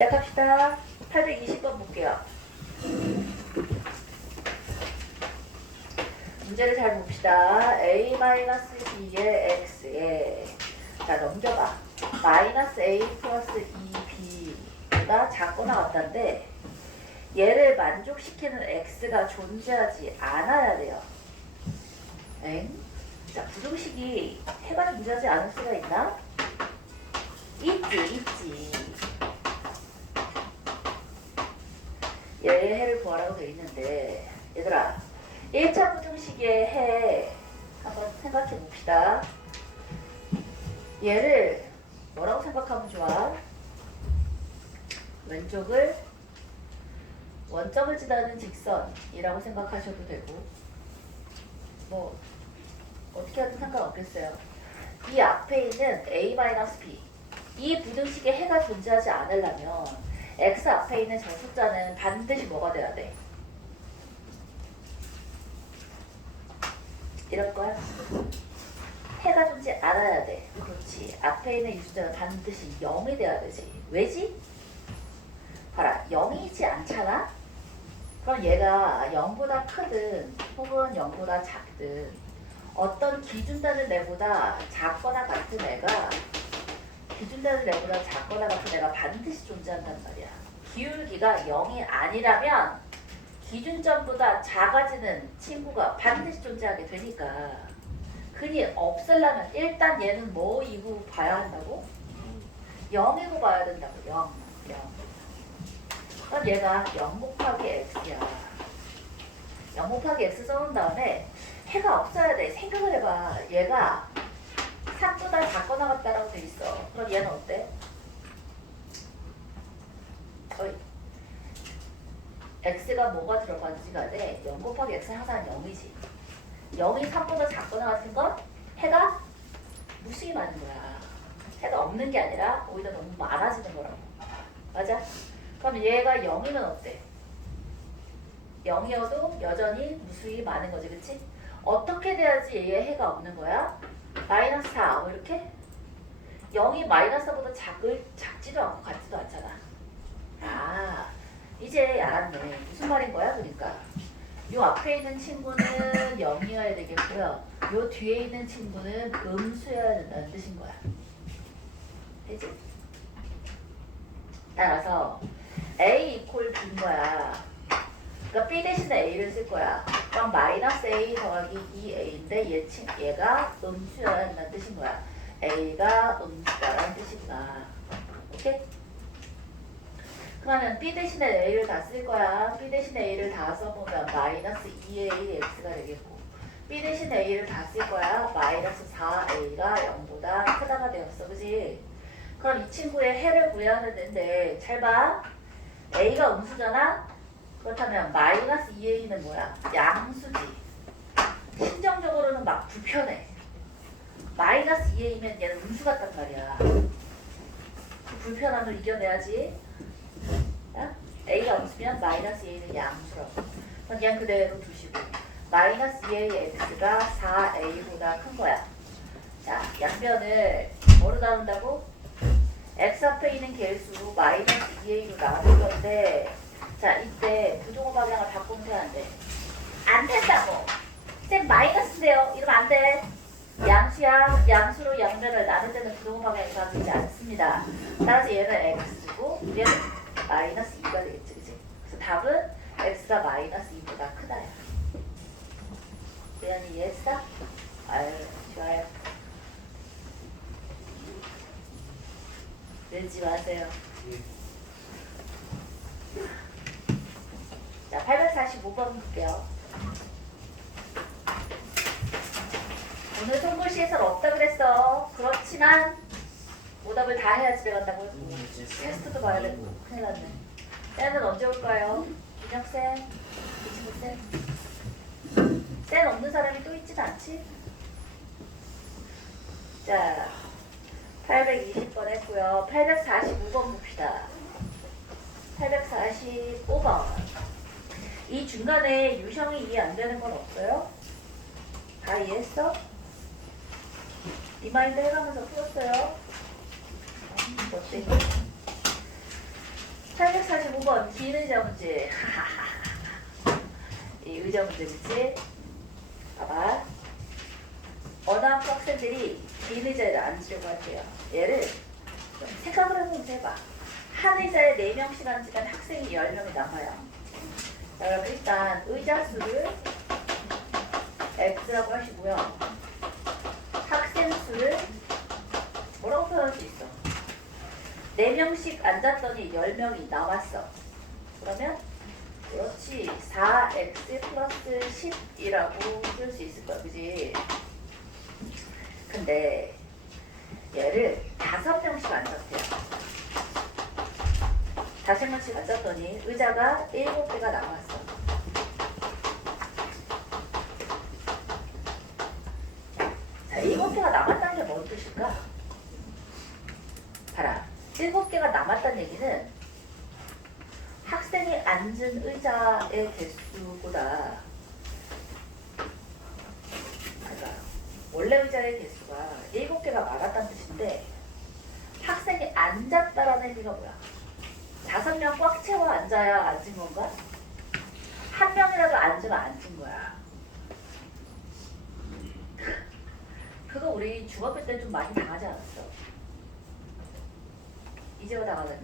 시작합시다. 820번 볼게요. 문제를 잘 봅시다. a-b의 x에 자 넘겨봐. 마이너스 a 플러스 2b보다 작거나 같다인데 얘를 만족시키는 x가 존재하지 않아야 돼요. 엥? 자 부등식이 해가 존재하지 않을 수가 있나? 있지. 얘의 해를 구하라고 되어 있는데 얘들아 1차 부등식의 해 한번 생각해 봅시다. 얘를 뭐라고 생각하면 좋아? 왼쪽을 원점을 지나는 직선이라고 생각하셔도 되고 뭐 어떻게 하든 상관없겠어요. 이 앞에 있는 a-b 이 부등식의 해가 존재하지 않으려면 x 앞에 있는 저 숫자는 반드시 뭐가 돼야 돼? 이럴 거야? 해가 존재 않아야 돼. 그렇지. 앞에 있는 이 숫자는 반드시 0이 돼야 되지. 왜지? 봐라. 0이지 않잖아? 그럼 얘가 0보다 크든 혹은 0보다 작든 어떤 기준단을 내보다 작거나 같은 애가 기준단을 내보다 작거나 같은 애가 반드시 존재한단 말이야. 기울기가 0이 아니라면 기준점보다 작아지는 친구가 반드시 존재하게 되니까 그니 없으려면 일단 얘는 뭐 이후 봐야 한다고? 0이고 봐야 된다고. 0. 그럼 얘가 0 곱하기 x야. 0 곱하기 x 써놓은 다음에 해가 없어야 돼. 생각을 해봐. 얘가 3보다 작거나 같다라고 돼 있어. 그럼 얘는 어때? x가 뭐가 들어가는지 간에 0 곱하기 x는 항상 0이지. 0이 3보다 작거나 같은 건 해가 무수히 많은 거야. 해가 없는 게 아니라 오히려 너무 많아지는 거라고. 맞아? 그럼 얘가 0이면 어때? 0이어도 여전히 무수히 많은 거지. 그치? 어떻게 돼야지 얘의 해가 없는 거야? 마이너스 4 뭐 이렇게? 0이 마이너스 4보다 작지도 않고 같지도 않잖아. 아 이제 알았네. 무슨 말인 거야? 그러니까 요 앞에 있는 친구는 0이어야 되겠고요. 요 뒤에 있는 친구는 음수여야 된다는 뜻인 거야. 되지? 따라서 A 이퀄 B인 거야. 그러니까 B 대신에 A를 쓸 거야. 그럼 마이너스 A 더하기 2A인데 얘가 음수여야 한다는 뜻인 거야. A가 음수다라는 뜻이구나. 오케이? 그러면 B 대신에 A를 다 쓸 거야. B 대신에 A를 다 써보면 마이너스 2AX가 되겠고 B 대신에 A를 다 쓸 거야. 마이너스 4A가 0보다 크다가 되었어. 그지? 그럼 이 친구의 해를 구해야 하는데 잘 봐. A가 음수잖아? 그렇다면 마이너스 2A는 뭐야? 양수지. 심정적으로는 막 불편해. 마이너스 2A면 얘는 음수 같단 말이야. 그 불편함을 이겨내야지. A가 음수면 마이너스 2A는 양수라고. 그럼 그냥 그대로 두시고 마이너스 2A X가 4A보다 큰 거야. 자, 양변을 뭐로 나눈다고? X 앞에 있는 개수 마이너스 2A로 나눌 건데 자, 이때 부동호 방향을 바꾸면 돼, 안 돼? 안 된다고! 쌤 마이너스인데요. 이러면 안 돼. 양수로 양변을 나눌 때는 부동호 방향이 바뀌지 않습니다. 따라서 얘는 X고 얘는 마이너스 2가 되겠지, 그치? 그래서 답은 X가 마이너스 2보다 크다야. 대현이 이해했어? 아유, 좋아요. 늘지 마세요. 자, 845번 볼게요. 오늘 손글씨에서는 없다 그랬어. 그렇지만 오답을 다 해야 집에 간다고 했고 테스트도 봐야 되고 큰일 났네. 쌤은 언제 올까요? 준혁쌤? 이친구쌤? 쌤 없는 사람이 또 있진 않지? 자, 820번 했고요. 845번 봅시다. 845번. 이 중간에 유형이 이해 안 되는 건 없어요? 다 이해했어? 리마인드 해가면서 풀었어요? 어때? 9번 기의자 문제. 이 의자 문제 그치? 봐봐. 어느 학생들이 긴 의자에 앉으려고 할게요. 얘를 좀 생각을 해보면서 해봐. 한 의자에 4명씩 앉으면 학생이 10명이 남아요. 자, 그럼 일단 의자 수를 X라고 하시고요. 학생 수를 뭐라고 표현할 수 있어? 4명씩 앉았더니 10명이 남았어. 그러면 그렇지 4x 플러스 10이라고 쓸 수 있을 거야. 그지? 근데 얘를 5명씩 앉았대요. 5명씩 앉았더니 의자가 7개가 남았어. 자, 7개가 남았다는 게 뭔 뜻일까? 봐라. 7개가 남았다는 얘기는 학생이 앉은 의자의 개수보다, 그러니까 원래 의자의 개수가 7개가 많았다는 뜻인데 학생이 앉았다라는 의미가 뭐야? 5명 꽉 채워 앉아야 앉은 건가? 한 명이라도 앉으면 앉은 거야. 그거 우리 중학교 때 좀 많이 당하지 않았어? 이제와 당하다니.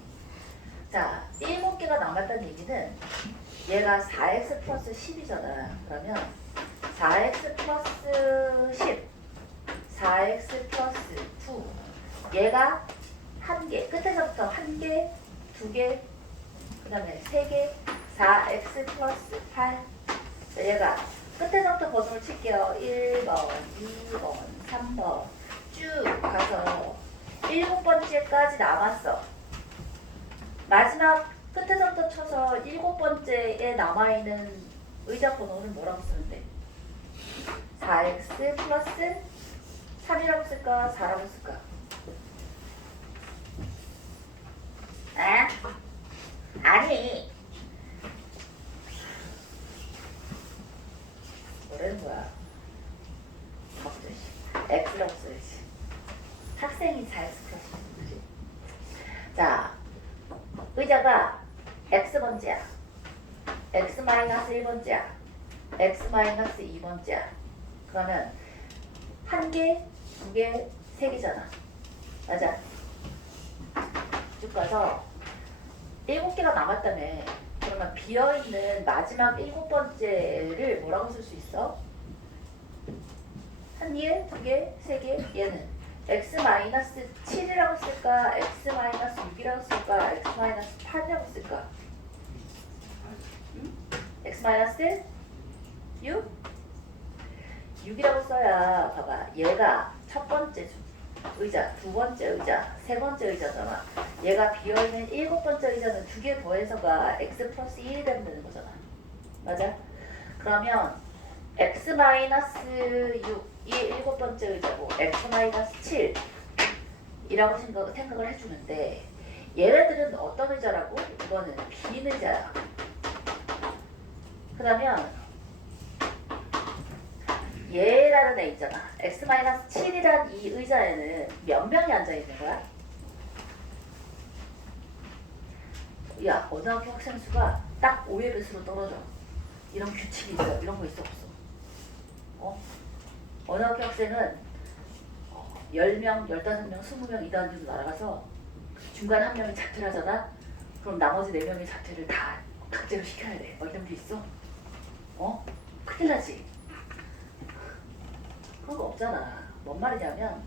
자, 7개가 남았다는 얘기는 얘가 4x 플러스 10이잖아. 그러면 4x 플러스 10, 4x 플러스 9. 얘가 1개, 끝에서부터 1개, 2개, 그 다음에 3개, 4x 플러스 8. 자, 얘가 끝에서부터 번호를 칠게요. 1번, 2번, 3번 쭉 가서 7번째까지 남았어. 마지막 끝에서부터 쳐서 7번째에 남아있는 의자 번호는 뭐라고 쓰는데? 4x 플러스 3이라고 쓸까? 4라고 쓸까? 에? 아니, 뭐라는 거야? x라고 써야지. 학생이 4x 플러스 10이지. 자, 의자가 x번째야. x 마이너스 1번째야. x 마이너스 2번째야. 그러면 1개, 2개, 3개잖아. 맞아? 쭉 가서 7개가 남았다며. 그러면 비어있는 마지막 7번째를 뭐라고 쓸 수 있어? 1개, 2개, 3개. 얘는 x 마이너스 7이라고 쓸까? x 마이너스 6이라고 쓸까? x 마이너스 8이라고 쓸까? 응? x 마이너스 6? 6이라고 써야 봐봐. 얘가 첫 번째 의자, 두 번째 의자, 세 번째 의자잖아. 얘가 비어있는 7번째 의자는 2개 더해서가 x 플러스 1이 되는 거잖아. 맞아? 그러면 x 마이너스 6이 7번째 의자고 x 마이너스 7이라고 생각을 해주는데 얘네들은 어떤 의자라고? 이거는 빈 의자야. 그러면 얘라는 애 있잖아. x 마이너스 7이란 이 의자에는 몇 명이 앉아있는 거야? 야, 어느 학교 학생 수가 딱 5의 배수로 떨어져. 이런 규칙이 있어. 이런 거 있어 없어? 어느 학교 학생은 10명, 15명, 20명 이 단계로 날아가서 중간 한 명이 자퇴를 하잖아? 그럼 나머지 4명의 자퇴를 다 강제로 시켜야 돼. 이런 게 있어? 큰일 나지? 그런 거 없잖아. 뭔 말이냐면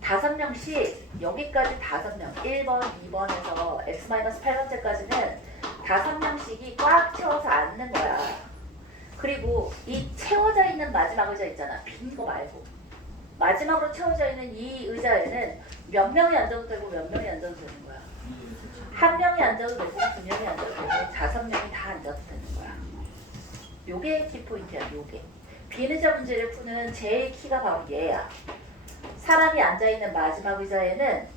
5명씩 여기까지 5명 1번, 2번에서 x-8번째까지는 5명씩이 꽉 채워서 앉는 거야. 그리고 이 채워져 있는 마지막 의자 있잖아. 빈 거 말고 마지막으로 채워져 있는 이 의자에는 몇 명이 앉아도 되고 몇 명이 앉아도 되는 거야. 한 명이 앉아도 되고 2명이 앉아도 되고 5명이 다 앉아도 되는 거야. 요게 키포인트야. 요게 빈 의자 문제를 푸는 제일 키가 바로 얘야. 사람이 앉아있는 마지막 의자에는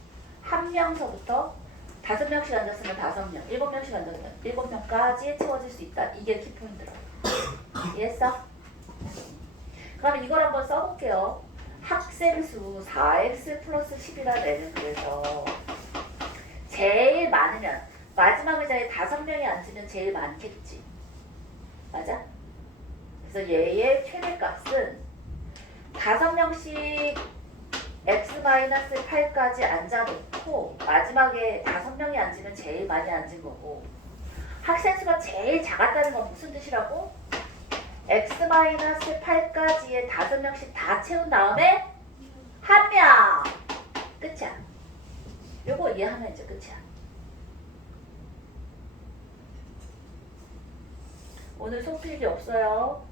한 명서부터 5명씩 앉았으면 5명, 7명씩 앉았으면 7명까지 채워질 수 있다. 이게 키포인트라고. 이해했어? 그럼 이걸 한번 써볼게요. 학생 수 4x 플러스 10이라는 애는 그래서 제일 많으면 마지막 의자에 5명이 앉으면 제일 많겠지. 맞아? 그래서 얘의 최대값은 5명씩 x-8까지 앉아놓고 마지막에 5명이 앉으면 제일 많이 앉은 거고, 학생 수가 제일 작았다는 건 무슨 뜻이라고? x-8까지의 5명씩 다 채운 다음에 1명! 끝이야. 요거 이해하면 이제 끝이야. 오늘 손필기 없어요.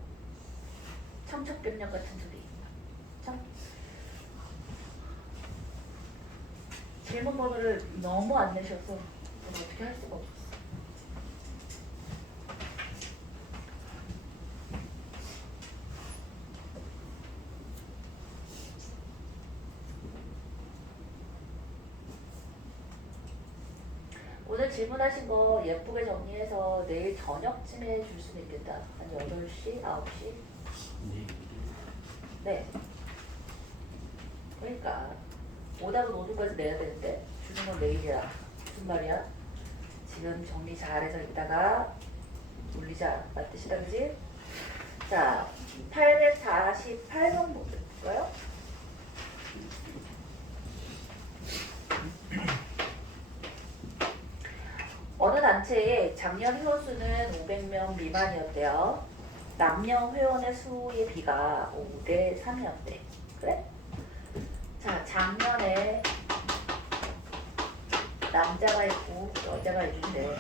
청첩병력 같은 소리. 참. 질문 번호를 너무 안 내셔서 어떻게 할 수가 없었어. 오늘 질문하신 거 예쁘게 정리해서 내일 저녁쯤에 줄 수는 있겠다. 한 8시, 9시? 네. 그러니까 오답은 오늘까지 내야 되는데 주는 건 내일이야. 무슨 말이야? 지금 정리 잘해서 이따가 올리자. 맞듯이다, 그지? 자, 848번 볼까요? 어느 단체의 작년 회원수는 500명 미만이었대요. 남녀 회원의 수의 비가 5대 3이었대. 그래? 자, 작년에 남자가 있고 여자가 있는데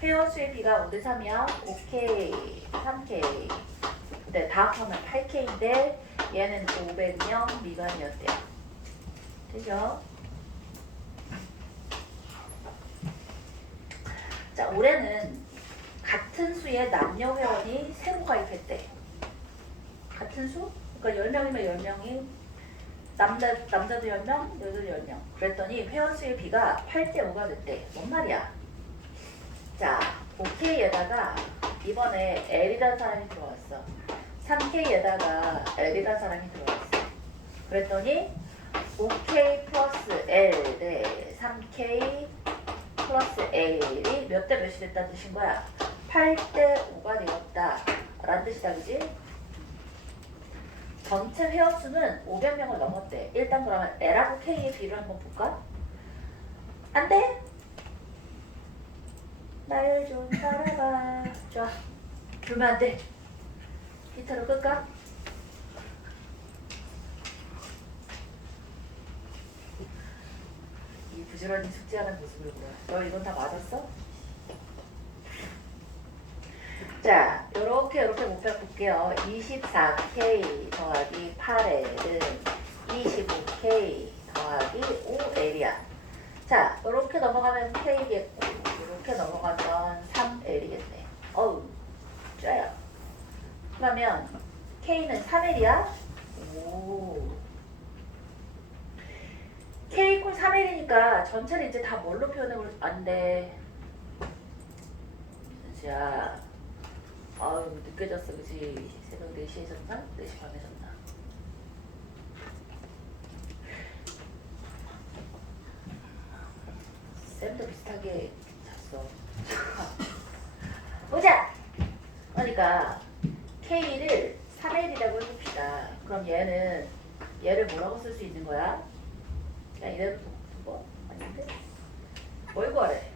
회원수의 비가 5대 3이야? 오케이. 3K. 근데 다 합하면 8K인데 얘는 500명 미만이었대요. 되죠? 자, 올해는 같은 수의 남녀 회원이 새로 가입했대. 같은 수? 그러니까 10명이면 10명이 남자도 10명, 여자도 10명. 그랬더니 회원 수의 비가 8대 5가 됐대. 뭔 말이야? 자, OK에다가 이번에 L이라는 사람이 들어왔어. 3K에다가 L이라는 사람이 들어왔어. 그랬더니 OK 플러스 L 대 3K 플러스 L이 몇 대 몇이 됐다는 뜻인 거야? 8대 5가 되었다 라는 뜻이다, 그지? 전체 회원수는 500명을 넘었대. 일단 그러면 L하고 K의 비를 한번 볼까? 안 돼? 날 좀 따라봐. 좋아. 그러면 안 돼. 기타로 끌까? 이 부지런히 숙제하는 모습을 보여. 너 이건 다 맞았어? 자, 요렇게 목표 볼게요. 24K 더하기 8L은 25K 더하기 5L이야. 자, 요렇게 넘어가면 K겠고 요렇게 넘어가면 3L이겠네. 어우, 쪄요. 그러면 K는 3L이야? 오. K 이퀄 3L이니까 전체를 이제 다 뭘로 표현해볼 안 돼. 자, 아유, 늦게 잤어, 그치? 새벽 4시에 잤나? 4시 반에 잤나? 쌤도 비슷하게 잤어. 보자! 그러니까 K를 3L이라고 해봅시다. 그럼 얘를 뭐라고 쓸 수 있는 거야? 그냥 이대로 뭐? 아닌데? 뭘 구하래?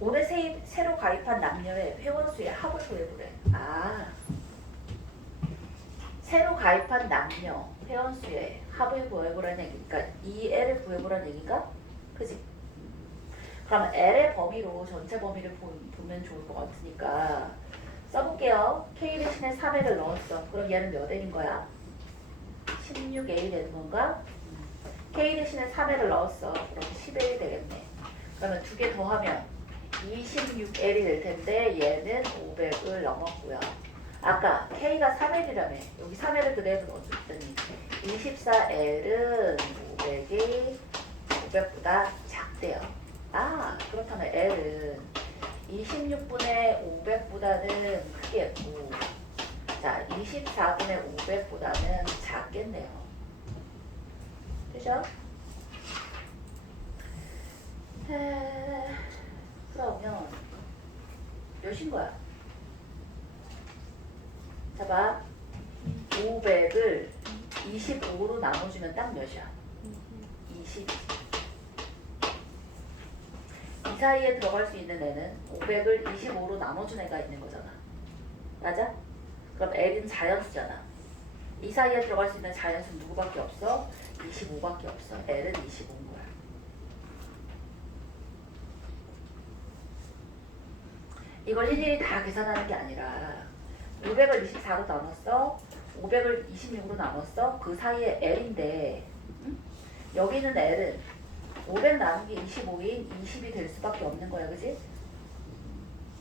올해 새로 가입한 남녀의 회원수의 합을 구해보래. 아, 새로 가입한 남녀 회원수의 합을 구해보라는 얘기니까 이 L을 구해보라는 얘기인가? 그지? 그러면 L의 범위로 전체 범위를 보면 좋을 것 같으니까 써볼게요. K 대신에 3L을 넣었어. 그럼 얘는 몇 L인 거야? 16A 되는 건가? K 대신에 3L을 넣었어. 그럼 10L 되겠네. 그러면 두 개 더하면 26L이 될 텐데 얘는 500을 넘었고요. 아까 K가 3L이라며. 여기 3L을 그대로 넣어줬더니 24L은 500이 500보다 작대요. 아, 그렇다면 L은 26분의 500보다는 크겠고, 자, 24분의 500보다는 작겠네요. 그죠? 몇인 거야? 자, 봐. 500을 25로 나눠주면 딱 몇이야? 20. 이 사이에 들어갈 수 있는 애는 500을 25로 나눠준 애가 있는 거잖아. 맞아? 그럼 L은 자연수잖아. 이 사이에 들어갈 수 있는 자연수는 누구밖에 없어? 25밖에 없어. L은 25인 거야. 이걸 일일이 다 계산하는 게 아니라 500을 24로 나눴어. 500을 26으로 나눴어. 그 사이에 L인데 응? 여기 있는 L은 500 나누기 25인 20이 될 수밖에 없는 거야. 그지?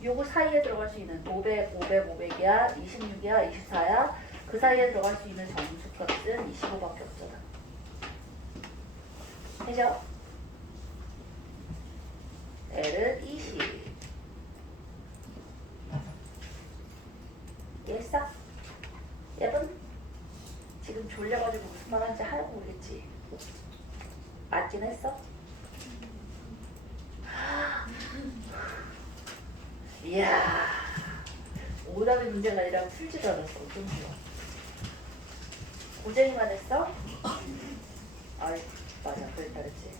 요거 사이에 들어갈 수 있는 500, 500이야, 26이야, 24야. 그 사이에 들어갈 수 있는 정수 값은 25밖에 없잖아. 그죠? L은 20. 이해했어? 여러분 지금 졸려가지고 무슨 말 하는지 하나도 모르겠지? 맞긴 했어? 이야, 오답이 문제가 아니라 풀지도 않았어. 어쩜 좋아. 고생이만 했어? 아이, 맞아. 그랬다 그랬지.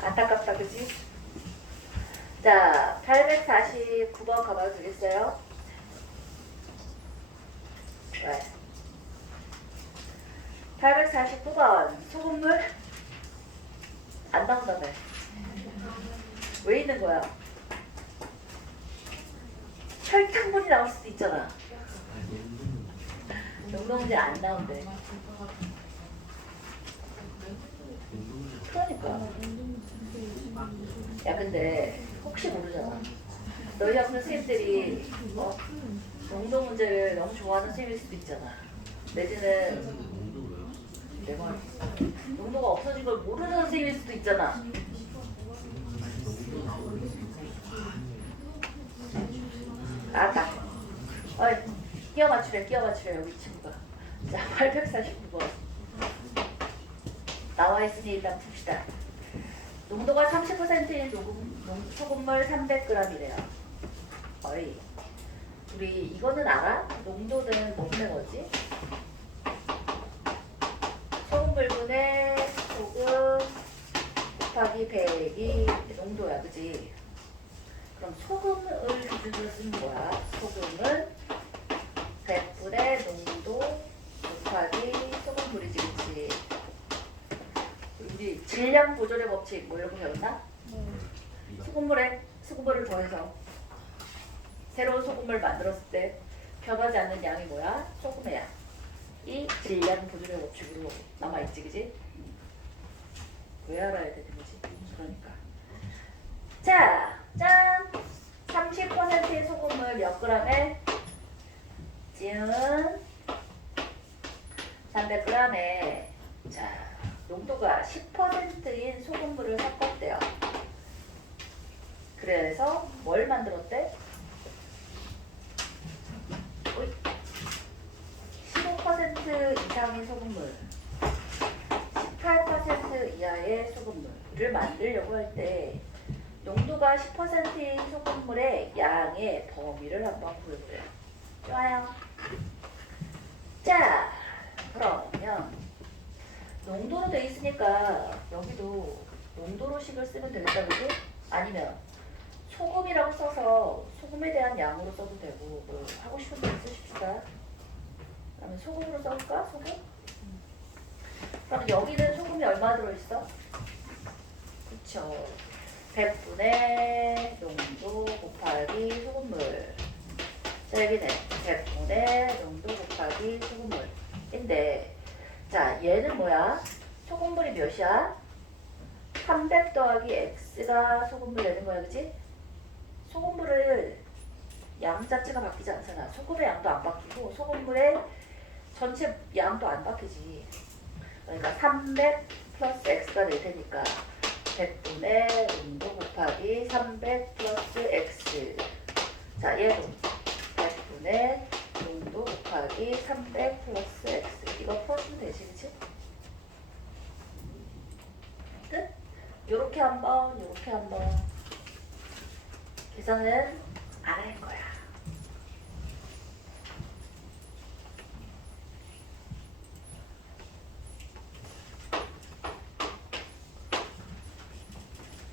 안타깝다, 그지? 자, 849번 가봐도 되겠어요? 네. 849번 소금물 안 나온다며. 왜 있는 거야? 설탕물이 나올 수도 있잖아. 농도문제 안 나온대. 그러니까. 야, 근데 혹시 모르잖아. 너희 학교 선생님들이 농도 문제를 너무 좋아하는 선생님일 수도 있잖아. 내지는 내 말, 농도가 없어진 걸 모르는 선생님일 수도 있잖아. 알았다. 어이, 끼워 맞추래, 여기 이 친구가. 자, 849번. 나와 있으니 일단 풉시다. 농도가 30%인 소금물 300g이래요. 어이, 우리 이거는 알아? 농도는 뭐분의 거지? 소금물분의 소금 곱하기 100이 농도야, 그지? 그럼 소금을 기준으로 쓰는 거야. 소금은 100분의 농도 곱하기 소금물이지, 그치? 우리 질량 보존의 법칙 뭐 이런 거 배웠나? 소금물을 더해서 새로운 소금을 만들었을 때 변하지 않는 양이 뭐야? 소금의 양. 이 질량 보존의 법칙으로 남아있지, 그지? 왜 알아야 되는 거지? 그러니까. 자, 짠! 30%의 소금물 몇 g에? 지은 300g에 자, 농도가 10%인 소금물을 섞었대요. 그래서 뭘 만들었대? 15% 이상의 소금물, 18% 이하의 소금물을 만들려고 할 때 농도가 10%인 소금물의 양의 범위를 한번 구해보래요. 좋아요. 자, 그러면 농도로 돼 있으니까 여기도 농도로 식을 쓰면 되겠다, 그지? 아니면 소금이라고 써서 소금에 대한 양으로 써도 되고 뭐 하고 싶은 대로 쓰십시다. 그러면 소금으로 써볼까? 소금? 그럼 여기는 소금이 얼마 들어있어? 그쵸. 100분의 농도 곱하기 소금물. 자, 여기는 100분의 농도 곱하기 소금물인데, 자, 얘는 뭐야? 소금물이 몇이야? 300 더하기 x가 소금물 되는 거야, 그치? 소금물을 양 자체가 바뀌지 않잖아. 소금의 양도 안 바뀌고 소금물의 전체 양도 안 바뀌지. 그러니까 300 플러스 x가 될 테니까 100분의 농도 곱하기 300 플러스 x. 자, 얘도 100분의 농도 곱하기 300 플러스 x. 이거 풀어주면 되지, 그치? 끝? 요렇게 한번, 요렇게 한번. 계산은 안 할 거야.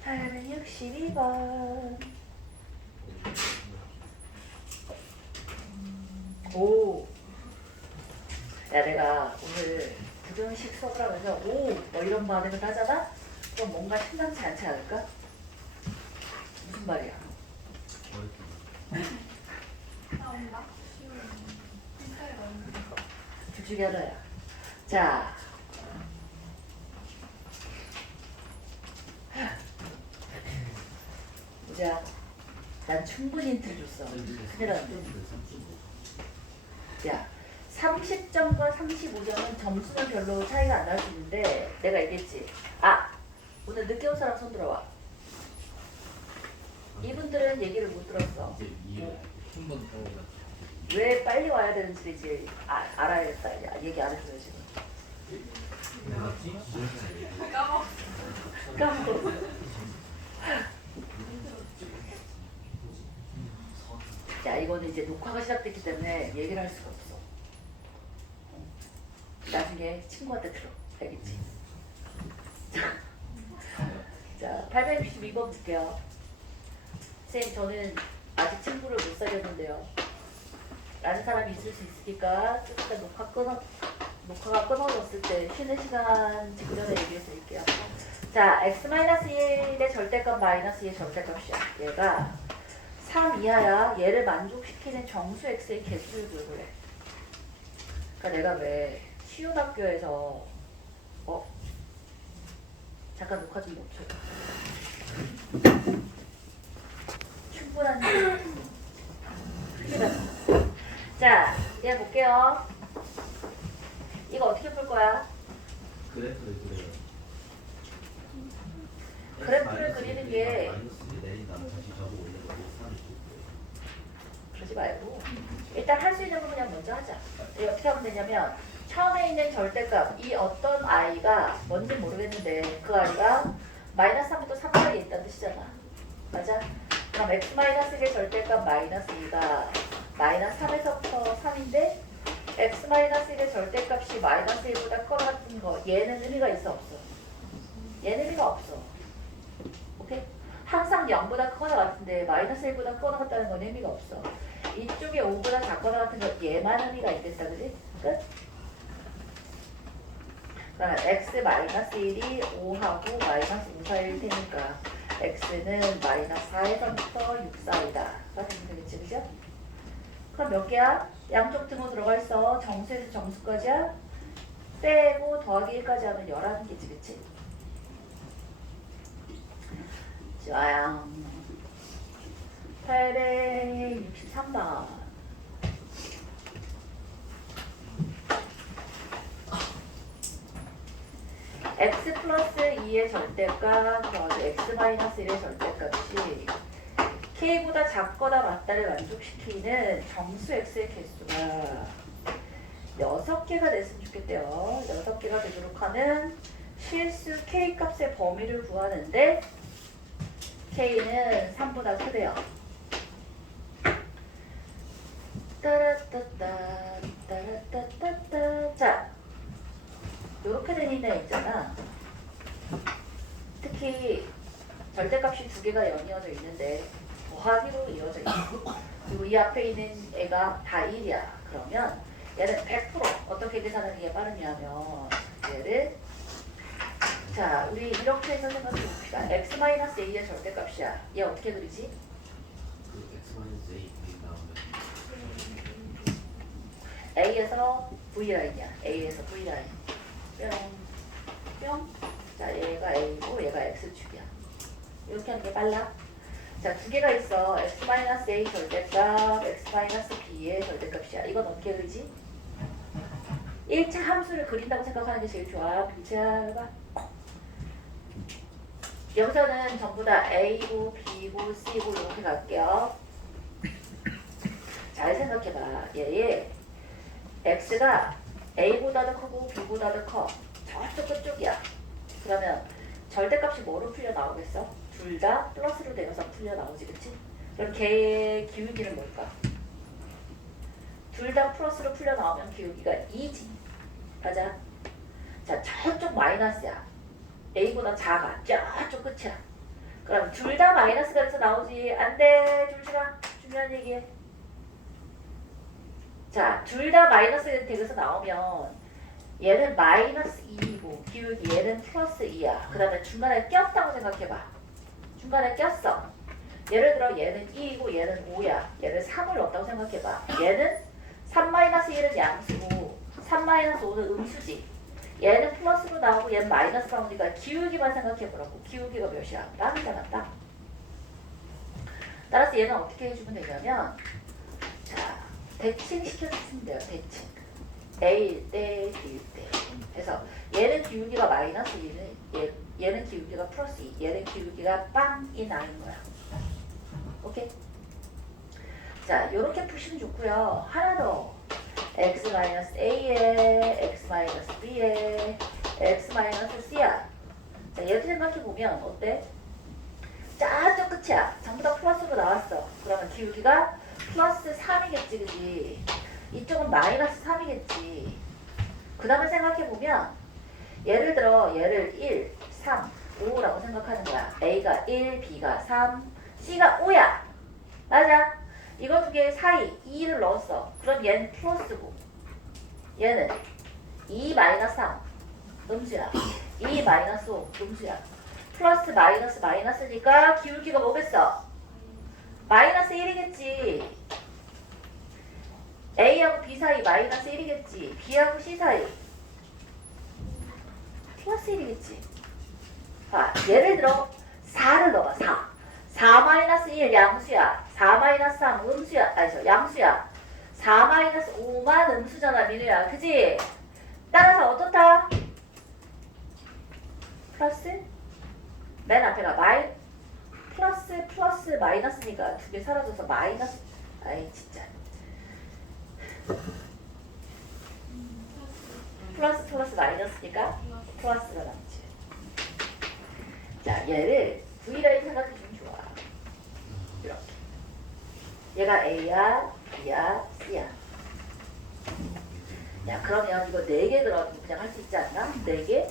(862번) 오. 야, 내가 오늘 부등식 수업을 하면서 오! 뭐 이런 반응을 하잖아? 그럼 뭔가 심상치 않지 않을까? 무슨 말이야? 나온다. 쉬운 펜타일 나오는 거. 둘 중에 하나야. 자. 보자. 난 충분히 힌트를 줬어. 큰일 났네. 야, 30점과 35점은 점수는 별로 차이가 안 날 수 있는데 내가 얘기했지. 아! 오늘 늦게 온 사람 손 들어와. 이분들은 얘기를 못 들었어. 한번 더. 왜 빨리 와야 되는지 이제 알아야겠다. 야, 얘기 안 해줘요 지금. 까먹었어. 까먹었어. 자, 이거는 이제 녹화가 시작됐기 때문에 얘기를 할 수가 없어. 나중에 친구한테 들어. 알겠지? 자, 862번 볼게요. 선생님, 저는 아직 친구를 못 사귀었는데요. 라는 사람이 있을 수 있으니까 좀 이따 녹화가 끊어졌을 때 쉬는 시간 직전에 얘기해 드릴게요. 자, x-1의 절대값 -2의 절대값이야. 얘가 3 이하야. 얘를 만족시키는 정수 x의 개수를 구해보래. 그러니까 내가 왜 쉬운 학교에서 잠깐 녹화 좀 멈춰요. 충분한 크기다. 자, 얘 볼게요. 이거 어떻게 풀 거야? 그래프를 그려요. 그래프를 그리는 게 내린 다음 다시 접어 올려서 3을 그러지 말고 일단 할 수 있는 거 그냥 먼저 하자. 이게 어떻게 하면 되냐면 처음에 있는 절대값 이 어떤 i가 뭔지 모르겠는데 그 i가 -3부터 3 사이에 있다는 뜻이잖아. 맞아? 그럼 x-1의 절대값 -2가 -3에서부터 3인데 x-1의 절대값이 -1보다 커 같은 거 얘는 의미가 있어 없어? 얘는 의미가 없어. 오케이? 항상 0보다 크거나 같은데 -1보다 크거나 같다는 건 의미가 없어. 이쪽에 5보다 작거나 같은 거 얘만 의미가 있겠다. 그지? 끝? 그러면 x-1이 5하고 -5 사이일 테니까 x는 -4에서부터 6 사이다. 가 되면 되겠지, 그죠? 그럼 몇 개야? 양쪽 등호 들어가 있어. 정수에서 정수까지야? 빼고 더하기 1까지 하면 11개지, 그치? 좋아요. 863번. x 플러스 2의 절대값 더하기 x-1의 절대값이 k보다 작거나 맞다를 만족시키는 정수 x의 개수가 6개가 됐으면 좋겠대요. 6개가 되도록 하는 실수 k 값의 범위를 구하는데 k는 3보다 크대요. 따라따따 따라따따따. 자, 요렇게 된 애 있잖아. 특히 절대값이 2개가 연이어져 있는데 더하기로 이어져 있고 그리고 이 앞에 있는 애가 다 1이야. 그러면 얘는 100% 어떻게 계산하는 게 빠르냐면 얘를 자, 우리 이렇게 해서 생각해 봅시다. x-a의 절대값이야. 얘 어떻게 그리지? 그 x-a 나오면 a에서 v라인이야. a에서 v라인. 뿅. 뿅. 자, 얘가 a고 얘가 x축이야. 이렇게 하는 게 빨라. 자, 2개가 있어. x-a 절대값, x-b의 절대값이야. 이건 어떻게 그리지? 1차 함수를 그린다고 생각하는 게 제일 좋아. 자, 봐. 여기서는 전부 다 A고 B고 C고 이렇게 갈게요. 잘 생각해봐. 얘 X가 A보다도 크고 B보다도 커. 저쪽 끝쪽이야. 그러면 절대값이 뭐로 풀려 나오겠어? 둘 다 플러스로 되면서 풀려 나오지, 그치? 그럼 걔의 기울기는 뭘까? 둘 다 플러스로 풀려 나오면 기울기가 2지. 맞아? 자, 저쪽 마이너스야. A보다 작아. 저쪽 끝이야. 그럼 둘 다 마이너스가 돼서 나오지. 안 돼. 줄지마. 중요한 얘기해. 자, 둘 다 마이너스가 돼서 나오면 얘는 마이너스 2이고 기울기 얘는 플러스 2야. 그 다음에 중간에 꼈다고 생각해봐. 중간에 꼈어. 예를 들어 얘는 2이고 얘는 5야. 얘를 3을 넣었다고 생각해봐. 얘는 3-1은 양수고 3-5는 음수지. 얘는 플러스로 나오고 얘는 마이너스로 나오니까 기울기만 생각해보라고. 기울기가 몇이야? 땅이잖아, 땅. 따라서 얘는 어떻게 해주면 되냐면 자, 대칭 시켜주시면 돼요. 대칭. A일 때, B일 때. 그래서 얘는 기울기가 마이너스 2는 얘는 기울기가 플러스 2. 얘는 기울기가 빵이 나는 거야. 오케이? 자, 요렇게 푸시면 좋고요. 하나 더. x-a에 x-b에 x-c야. 자, 얘도 생각해보면 어때? 저쪽 끝이야. 전부 다 플러스로 나왔어. 그러면 기울기가 플러스 3이겠지, 그지? 이쪽은 마이너스 3이겠지. 그 다음에 생각해보면 예를 들어 얘를 1, 3, 5라고 생각하는 거야. A가 1, B가 3, C가 5야. 맞아? 이거 두 개 사이 2를 넣었어. 그럼 얘는 플러스고 얘는 2-3 음수야. 2-5 음수야. 플러스 마이너스 마이너스니까 기울기가 뭐겠어? 마이너스 1이겠지. A하고 B 사이 마이너스 1이겠지. B하고 C 사이 플러스 1이겠지. 아, 예를 들어 4를 넣어봐. 4-1 양수야. 4-3 음수야. 아니죠, 양수야. 4-5만 음수잖아, 민우야. 그지? 따라서 어떻다? 플러스? 맨 앞에가 플러스 마이너스니까 두 개 사라져서 마이너스. 아이 진짜. 플러스 마이너스니까 플러스가 남지. 자, 얘를 V라인 생각해주면 좋아. 이렇게. 얘가 A야, B야, C야. 야, 그러면 이거 4개 들어가지고 그냥 할 수 있지 않나? 4개?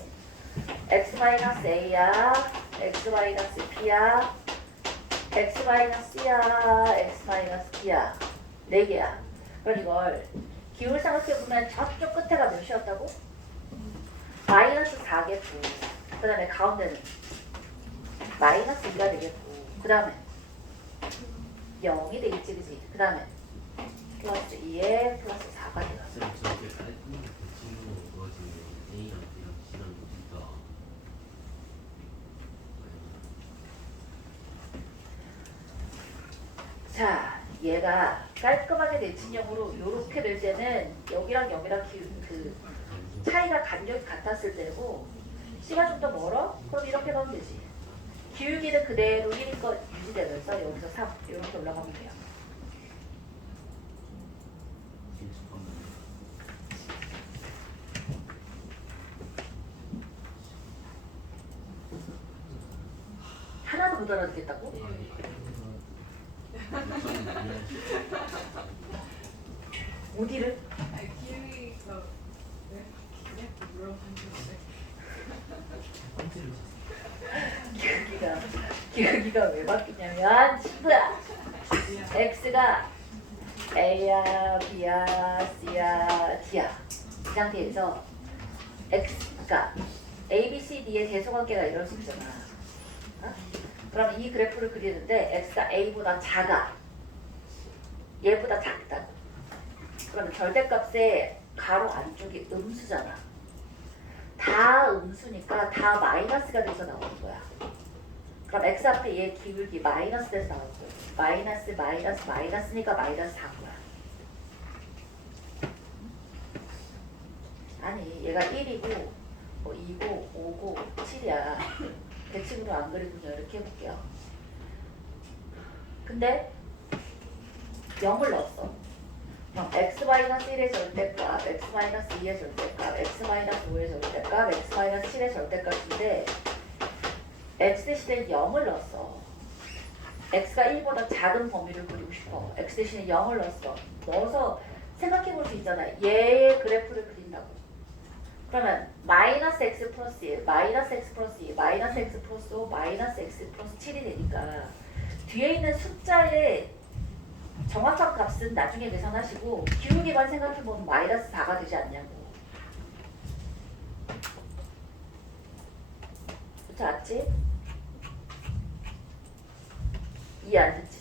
x-a야, x-b야, x-c야, x-d야. 4개야. 그럼 이걸 기울 생각해보면 저쪽 끝에가 몇이었다고? 마이너스 4겠고, 그 다음에 가운데는 마이너스 2가 되겠고, 그 다음에 0이 되겠지, 그지? 그 다음에 플러스 2에 플러스 4가 되겠어. 쌤 저렇게 깔끔하게 대칭으로 그어지면 A랑 B랑 C랑 D가 자, 얘가 깔끔하게 대칭형으로 요렇게 될 때는 여기랑 여기랑 그 차이가 간격이 같았을 때고 C가 좀 더 멀어? 그럼 이렇게 넣으면 되지. 기울기는 그대로 1인 거 유지되면서 여기서 3 이렇게 올라가면 돼요. 잠깐만. 하나도 못 알아듣겠다고? 어디를? 아니, 기울기가 왜? 이렇게 물어봤는데. 기울기가 왜 바뀌냐면 친구야. X가 A야, B야, C야, D야. 이 상태에서 X가 A, B, C, D의 대소관계가 이럴 수 있잖아. 어? 그럼 이 그래프를 그리는데 X가 A보다 작아. 얘보다 작다고. 그러면 절대값의 가로 안쪽이 음수잖아. 다 음수니까 다 마이너스가 돼서 나오는 거야. 그럼 X 앞에 얘 기울기 마이너스 돼서 나오는 거야. 마이너스니까 마이너스 4인 거야. 아니 얘가 1이고 뭐 2고 5고 7이야. 대칭으로 안 그리군요. 이렇게 해볼게요. 근데 0을 넣었어. 그럼 x-1의 절대값, x-2의 절대값, x-5의 절대값, x-7의 절대값인데 x 대신에 0을 넣었어. x가 1보다 작은 범위를 그리고 싶어. x 대신에 0을 넣었어. 넣어서 생각해 볼 수 있잖아. 얘의 그래프를 그린다고. 그러면 마이너스 x 플러스 1, 마이너스 x 플러스 2, 마이너스 x 플러스 5, 마이너스 x 플러스 7이 되니까 뒤에 있는 숫자의 정확한 값은 나중에 계산하시고 기울기만 생각해보면 마이너스 4가 되지 않냐고. 그쵸? 알았지? 이해 안 됐지?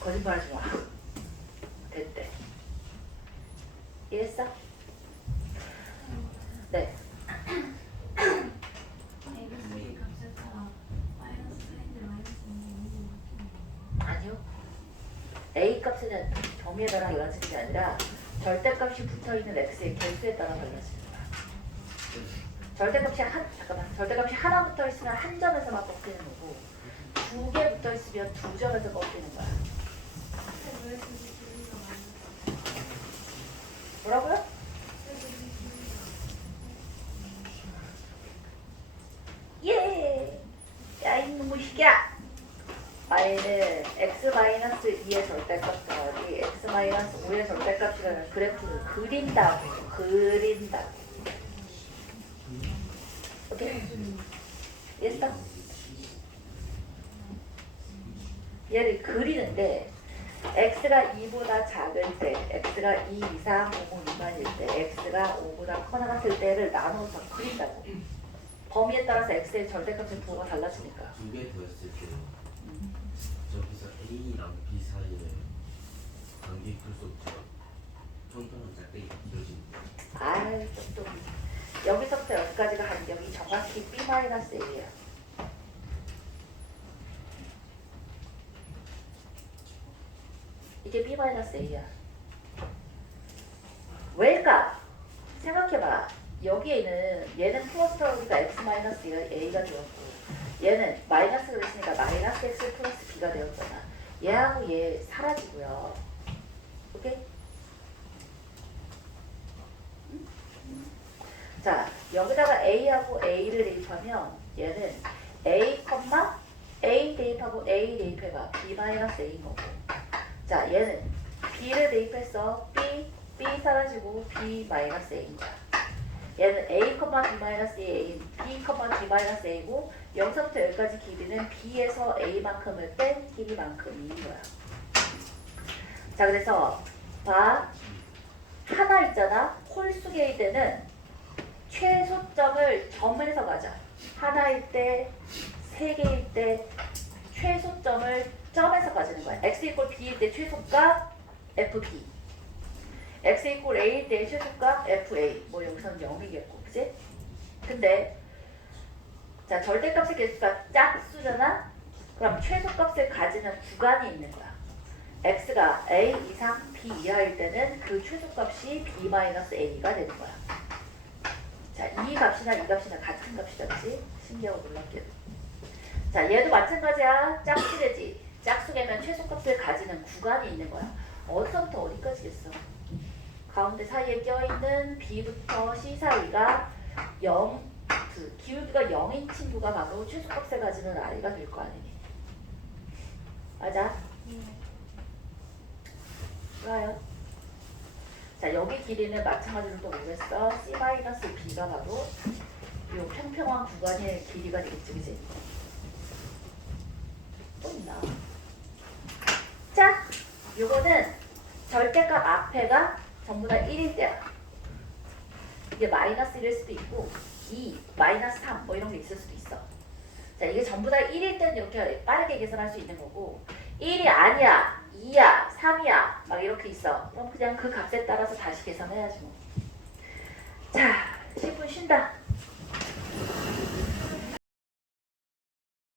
거짓말하지 마. 됐대. 이해했어? 네. X 값에다가 마이너스 4인데 마이너스 2이 아니요. A 값에 대한 범위에 따라 달라지는 게 아니라 절대값이 붙어있는 x의 개수에 따라 달라지는 거야. 절대값이 하나 붙어있으면 한 점에서만 꺾이는 거고 두 개 붙어있으면 두 점에서 꺾이는 거야. 왜 그게 기울기가 마이너스 뭐라고요? 예! 야, 이놈의 시기야! y는 x-2의 절대값 더하기 x-5의 절대값이라는 그래프를 그린다고. 오케이? 이해했어? 얘를 그리는데 x가 2보다 작을 때, x가 2 이상 5 미만일 때, x가 5보다 커나 같을 때를 나눠서 그린다고. 범위에 따라서 x의 절대값의 부호가 달라지니까. 두 개 더했을 때 저기서 A랑 B 사이에 관계 풀 수 없죠. 평평한 짝대기 길어지는 거. 아유, 또 여기서부터 여기까지가 간격이 정확히 B-A야. 이게 B-A야. 왜일까? 생각해봐. 여기에는 얘는 플러스 더하기가 x-A가 되었고 얘는 마이너스가 됐으니까 마이너스 x 플러스 b가 되었잖아. 얘하고 얘 사라지고요. 오케이? 자, 여기다가 A하고 A를 대입하면 얘는 A, A 대입하고 A 대입해봐. B-A인 거고. 자, 얘는 B를 대입했어. B 사라지고 B-A인 거야. 얘는 A, B-A, B, B-A고 여기서부터 여기까지 길이는 B에서 A만큼을 뺀 길이만큼인 거야. 자, 그래서 봐. 하나 있잖아. 홀수계일 때는 최소점을 점에서 가자. 하나일 때, 세 개일 때 최소점을 점에서 가지는 거야. x 이퀄 b일 때 최소값 fb, x 이퀄 a일 때 최소값 fa. 뭐 여기서는 0이겠고, 그치? 근데 자, 절대값의 개수가 짝수잖아? 그럼 최소값을 가지는 구간이 있는 거야. x가 a 이상 b 이하일 때는 그 최소값이 b-a가 되는 거야. 자, 이 값이나 이 값이나 같은 값이다, 그치? 신기하고 놀랍게도. 자, 얘도 마찬가지야. 짝수계지. 짝수계면 최소값을 가지는 구간이 있는 거야. 어디서부터 어디까지겠어? 가운데 사이에 껴있는 B부터 C 사이가 0, 기울기가 0인 친구가 바로 최소값을 가지는 I가 될 거 아니니. 맞아? 좋아요. 자, 여기 길이는 마찬가지로 또 뭐겠어? C-B가 바로 이 평평한 구간의 길이가 되겠지, 그치? 또 있나? 자, 요거는 절대값 앞에가 전부 다 1일 때야. 이게 마이너스 1일 수도 있고 2, 마이너스 3 뭐 이런 게 있을 수도 있어. 자, 이게 전부 다 1일 때는 이렇게 빠르게 계산할 수 있는 거고 1이 아니야, 2야, 3이야 막 이렇게 있어. 그럼 그냥 그 값에 따라서 다시 계산해야지 뭐. 자, 10분 쉰다.